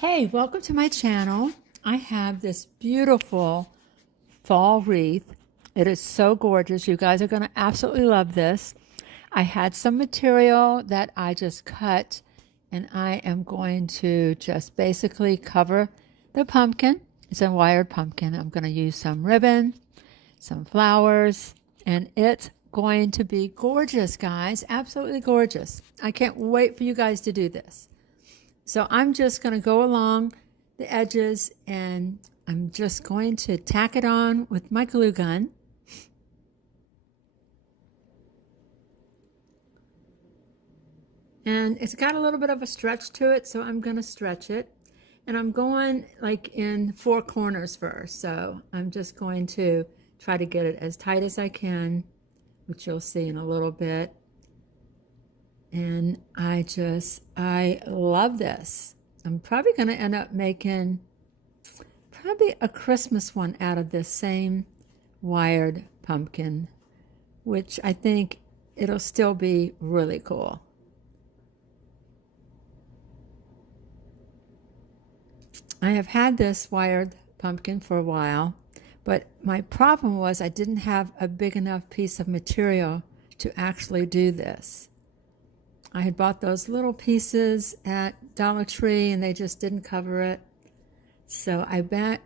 Hey, welcome to my channel. I have this beautiful fall wreath. It is so gorgeous. You guys are going to absolutely love this. I had some material that I just cut, and I am going to just basically cover the pumpkin. It's a wired pumpkin. I'm going to use some ribbon, some flowers, and it's going to be gorgeous, guys. Absolutely gorgeous. I can't wait for you guys to do this. So I'm just going to go along the edges and I'm just going to tack it on with my glue gun. And it's got a little bit of a stretch to it, so I'm going to stretch it. And I'm going like in 4 corners first. So I'm just going to try to get it as tight as I can, which you'll see in a little bit. And I love this. I'm probably going to end up making probably a Christmas one out of this same wired pumpkin, which I think it'll still be really cool. I have had this wired pumpkin for a while, but my problem was I didn't have a big enough piece of material to actually do this. I had bought those little pieces at Dollar Tree and they just didn't cover it. So I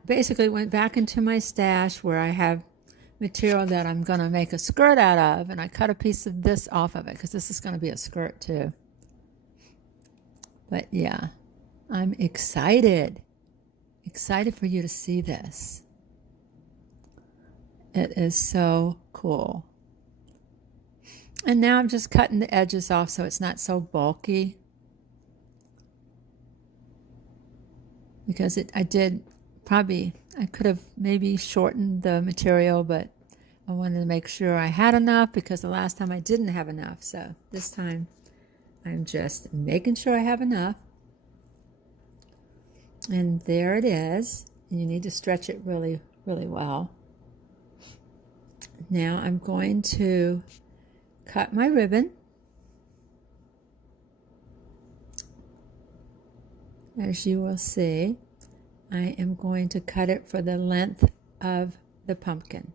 basically went back into my stash where I have material that I'm going to make a skirt out of, and I cut a piece of this off of it because this is going to be a skirt too. But yeah, I'm excited for you to see this. It is so cool. And now I'm just cutting the edges off so it's not so bulky. Because I could have maybe shortened the material, but I wanted to make sure I had enough because the last time I didn't have enough. So this time I'm just making sure I have enough. And there it is. And you need to stretch it really, really well. Now I'm going to cut my ribbon. As you will see, I am going to cut it for the length of the pumpkin.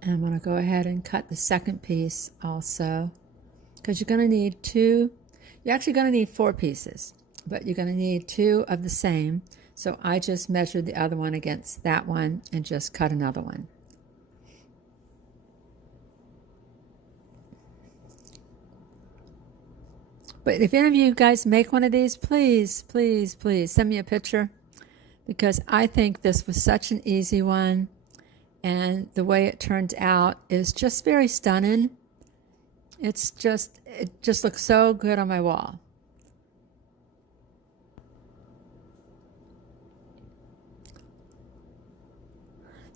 And I'm going to go ahead and cut the second piece also, because you're going to need two. You're actually going to need 4 pieces, but you're going to need 2 of the same. So I just measured the other one against that one and just cut another one. But if any of you guys make one of these, please, please, please send me a picture, because I think this was such an easy one. And the way it turned out is just very stunning. It just looks so good on my wall.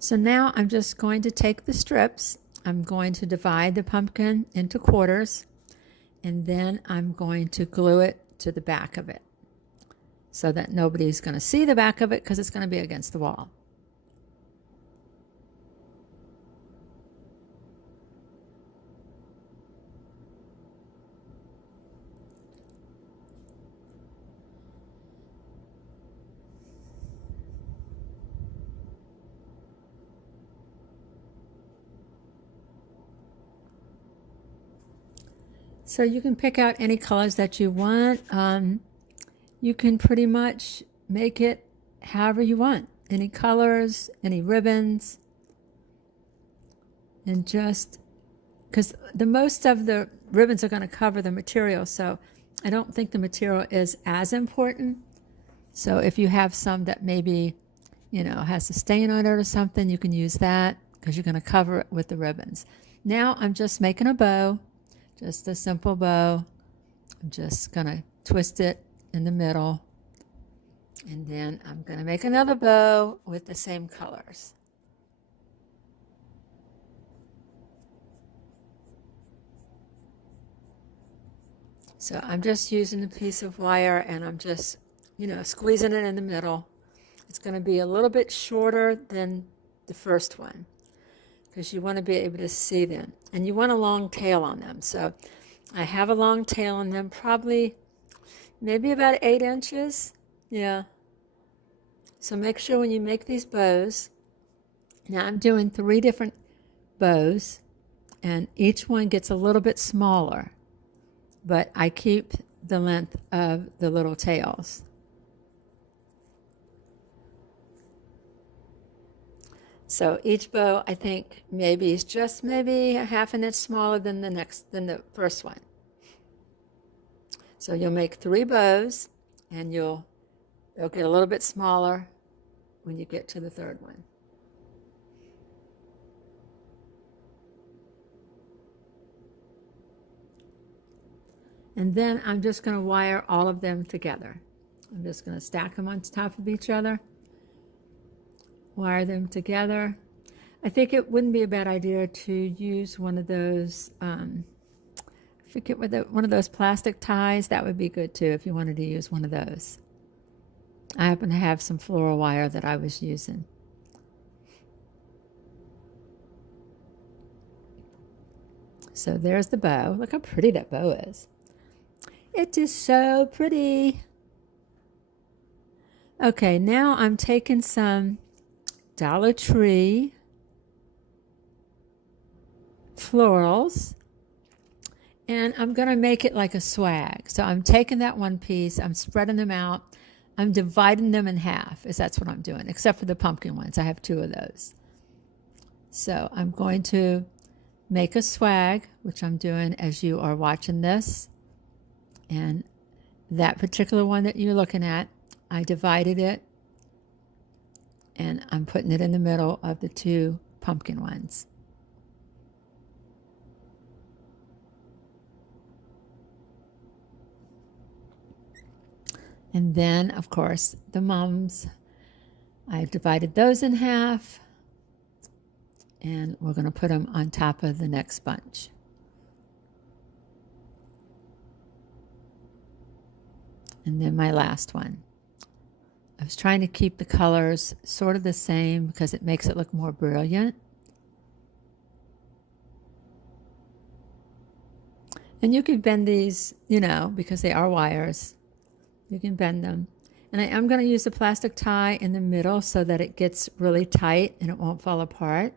So now I'm just going to take the strips. I'm going to divide the pumpkin into quarters, and then I'm going to glue it to the back of it so that nobody's going to see the back of it because it's going to be against the wall. So you can pick out any colors that you want. You can pretty much make it however you want. Any colors, any ribbons. And just, because the most of the ribbons are going to cover the material, so I don't think the material is as important. So if you have some that maybe, has a stain on it or something, you can use that because you're going to cover it with the ribbons. Now I'm just making a bow. Just a simple bow. I'm just going to twist it in the middle. And then I'm going to make another bow with the same colors. So I'm just using a piece of wire and I'm just, squeezing it in the middle. It's going to be a little bit shorter than the first one, because you want to be able to see them. And you want a long tail on them. So I have a long tail on them, probably maybe about 8 inches. Yeah. So make sure when you make these bows, now I'm doing 3 different bows, and each one gets a little bit smaller, but I keep the length of the little tails. So each bow, I think, maybe is just maybe a ½ inch smaller than the first one. So you'll make 3 bows, and they'll get a little bit smaller when you get to the third one. And then I'm just going to wire all of them together. I'm just going to stack them on top of each other, wire them together. I think it wouldn't be a bad idea to use one of those, I forget what one of those plastic ties. That would be good too if you wanted to use one of those. I happen to have some floral wire that I was using. So there's the bow. Look how pretty that bow is. It is so pretty. Okay, now I'm taking some Dollar Tree florals, and I'm going to make it like a swag. So I'm taking that one piece, I'm spreading them out, I'm dividing them in half, as that's what I'm doing, except for the pumpkin ones. I have 2 of those. So I'm going to make a swag, which I'm doing as you are watching this. And that particular one that you're looking at, I divided it, and I'm putting it in the middle of the 2 pumpkin ones. And then, of course, the mums, I divided those in half, and we're going to put them on top of the next bunch. And then my last one. I was trying to keep the colors sort of the same because it makes it look more brilliant. And you can bend these, you know, because they are wires. You can bend them. And I am going to use a plastic tie in the middle so that it gets really tight and it won't fall apart.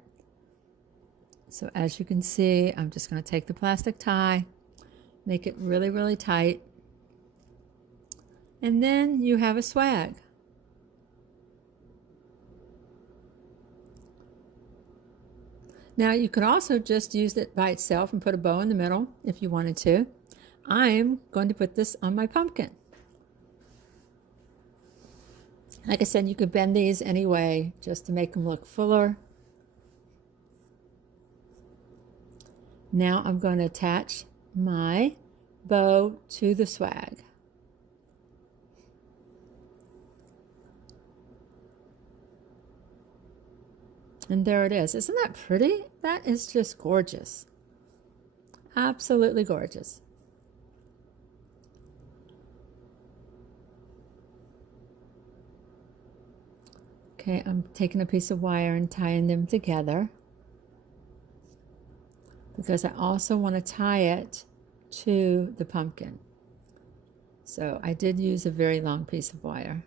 So as you can see, I'm just going to take the plastic tie, make it really, really tight. And then you have a swag. Now you could also just use it by itself and put a bow in the middle if you wanted to. I'm going to put this on my pumpkin. Like I said, you could bend these anyway just to make them look fuller. Now I'm going to attach my bow to the swag. And there it is. Isn't that pretty? That is just gorgeous. Absolutely gorgeous. Okay, I'm taking a piece of wire and tying them together because I also want to tie it to the pumpkin. So I did use a very long piece of wire.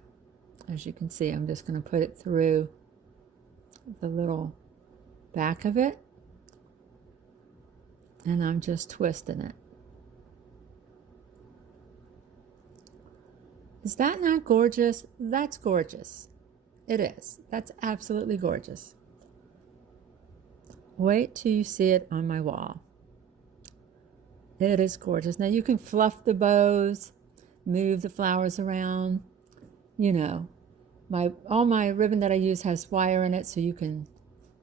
As you can see, I'm just going to put it through the little back of it, and I'm just twisting it. Is that not gorgeous? That's gorgeous. It is. That's absolutely gorgeous. Wait till you see it on my wall. It is gorgeous. Now you can fluff the bows, move the flowers around. You know, all my ribbon that I use has wire in it, so you can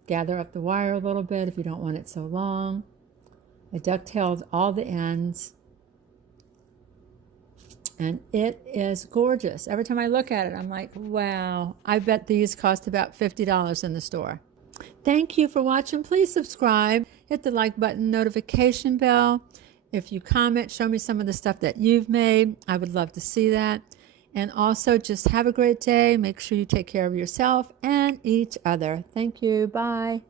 gather up the wire a little bit if you don't want it so long. I ducktailed all the ends, and it is gorgeous. Every time I look at it, I'm like, wow, I bet these cost about $50 in the store. Thank you for watching. Please subscribe, hit the like button, notification bell. If you comment, show me some of the stuff that you've made. I would love to see that. And also, just have a great day. Make sure you take care of yourself and each other. Thank you. Bye.